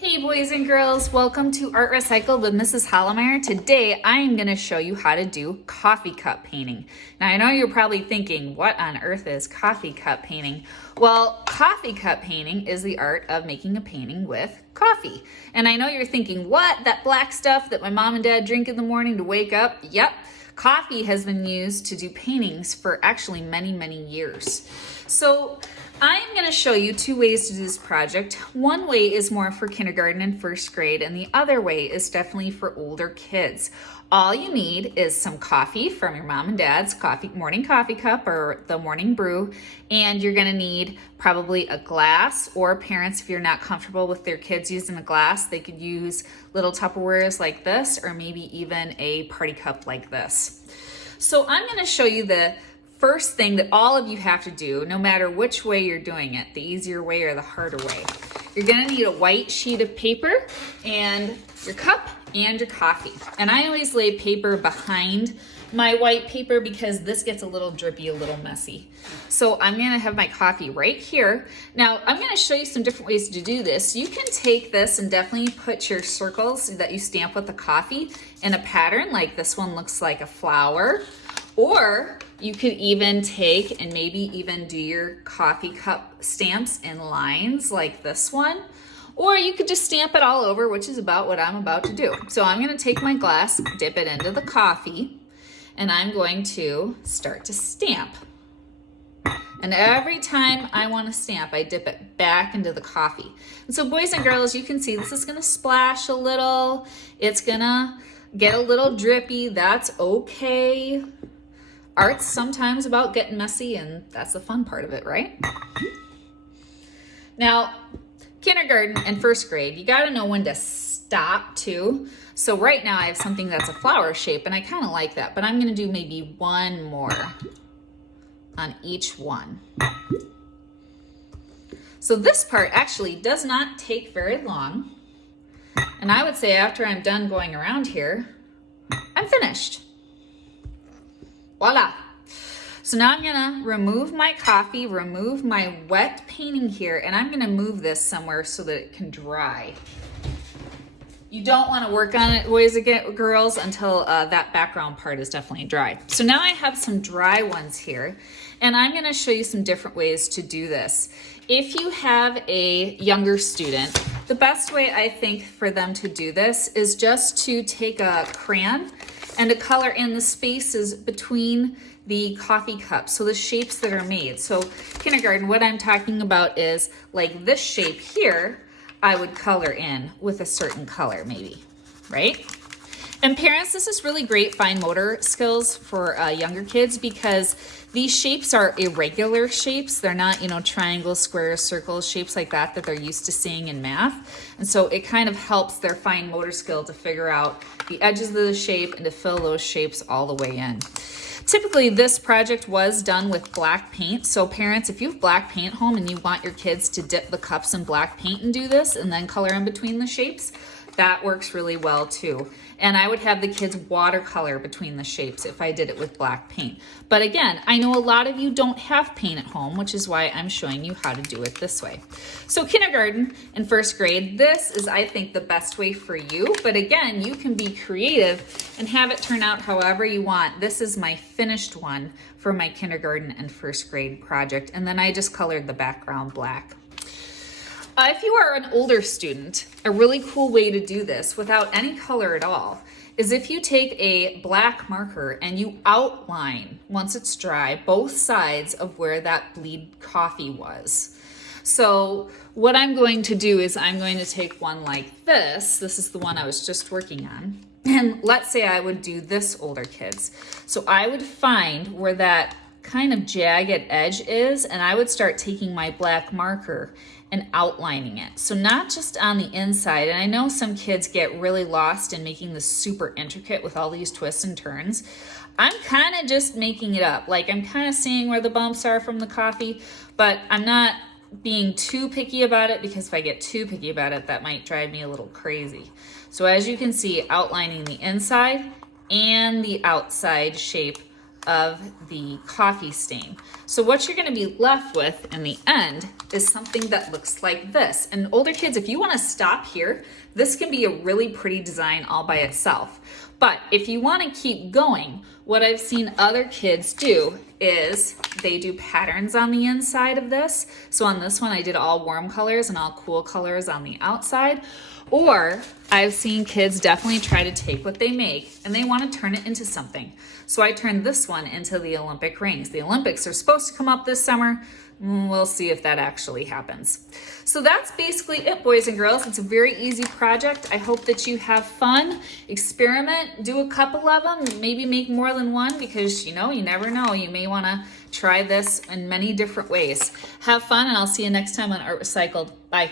Hey boys and girls, welcome to Art Recycled with Mrs. Hollemeyer. Today I am going to show you how to do coffee cup painting. Now I know you're probably thinking, what on earth is coffee cup painting? Well, coffee cup painting is the art of making a painting with coffee. And I know you're thinking, what? That black stuff that my mom and dad drink in the morning to wake up? Yep. Coffee has been used to do paintings for actually many, many years. So I'm going to show you two ways to do this project. One way is more for kindergarten and first grade, and the other way is definitely for older kids. All you need is some coffee from your mom and dad's morning coffee cup or the morning brew, and you're going to need probably a glass, or parents, if you're not comfortable with their kids using a glass, they could use little Tupperwares like this, or maybe even a party cup like this. So I'm going to show you the first thing that all of you have to do, no matter which way you're doing it, the easier way or the harder way. You're gonna need a white sheet of paper and your cup and your coffee. And I always lay paper behind my white paper because this gets a little drippy, a little messy. So I'm gonna have my coffee right here. Now I'm gonna show you some different ways to do this. You can take this and definitely put your circles that you stamp with the coffee in a pattern, like this one looks like a flower. Or you could even take and maybe even do your coffee cup stamps in lines like this one. Or you could just stamp it all over, which is about what I'm about to do. So I'm going to take my glass, dip it into the coffee, and I'm going to start to stamp. And every time I want to stamp, I dip it back into the coffee. And so boys and girls, you can see this is going to splash a little. It's going to get a little drippy. That's okay. Art's sometimes about getting messy, and that's the fun part of it, right? Now, kindergarten and first grade, you got to know when to stop too. So right now I have something that's a flower shape, and I kind of like that, but I'm going to do maybe one more on each one. So this part actually does not take very long, and I would say after I'm done going around here, I'm finished. Voila. So now I'm gonna remove my coffee, remove my wet painting here, and I'm gonna move this somewhere so that it can dry. You don't wanna work on it, boys and girls, until that background part is definitely dry. So now I have some dry ones here, and I'm gonna show you some different ways to do this. If you have a younger student, the best way I think for them to do this is just to take a crayon and to color in the spaces between the coffee cups, so the shapes that are made. So kindergarten, what I'm talking about is like this shape here, I would color in with a certain color maybe, right? And parents, this is really great fine motor skills for younger kids because these shapes are irregular shapes. They're not, triangles, squares, circles, shapes like that they're used to seeing in math. And so it kind of helps their fine motor skill to figure out the edges of the shape and to fill those shapes all the way in. Typically, this project was done with black paint. So parents, if you have black paint home and you want your kids to dip the cups in black paint and do this and then color in between the shapes, that works really well too. And I would have the kids watercolor between the shapes if I did it with black paint. But again, I know a lot of you don't have paint at home, which is why I'm showing you how to do it this way. So kindergarten and first grade, this is, I think, the best way for you. But again, you can be creative and have it turn out however you want. This is my finished one for my kindergarten and first grade project. And then I just colored the background black. If you are an older student, a really cool way to do this without any color at all is if you take a black marker and you outline, once it's dry, both sides of where that bleed coffee was. So what I'm going to do is I'm going to take one like this. This is the one I was just working on. And let's say I would do this older kids. So I would find where that kind of jagged edge is, and I would start taking my black marker and outlining it. So not just on the inside, and I know some kids get really lost in making this super intricate with all these twists and turns. I'm kind of just making it up. Like I'm kind of seeing where the bumps are from the coffee, but I'm not being too picky about it because if I get too picky about it, that might drive me a little crazy. So as you can see, outlining the inside and the outside shape of the coffee stain. So what you're gonna be left with in the end is something that looks like this. And older kids, if you wanna stop here, this can be a really pretty design all by itself. But if you wanna keep going, what I've seen other kids do is they do patterns on the inside of this. So on this one, I did all warm colors and all cool colors on the outside. Or I've seen kids definitely try to take what they make and they want to turn it into something. So I turned this one into the Olympic rings. The Olympics are supposed to come up this summer. We'll see if that actually happens. So that's basically it, boys and girls. It's a very easy project. I hope that you have fun, experiment, do a couple of them, maybe make more than one, because you never know. You may want to try this in many different ways. Have fun, and I'll see you next time on Art Recycled. Bye.